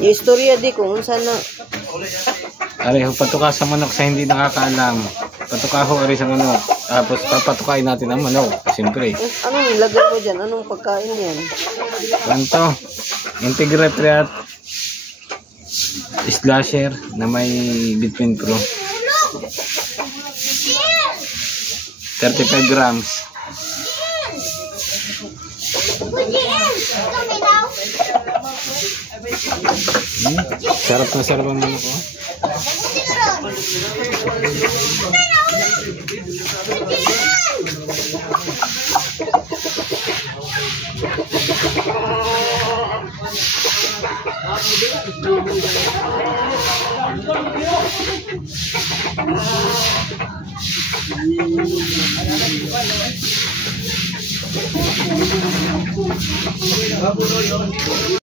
Yung istorya di kung saan na. Ari, patuka sa manok sa hindi nakakaalam. Patuka ho, ari sa manok. Tapos papatukain natin ang manok. Siyempre. Anong ilagay mo dyan? Anong pagkain yan? Ganito. Integrated slasher na may Between Pro. 35 grams. Sarap na sarap ang manok ko.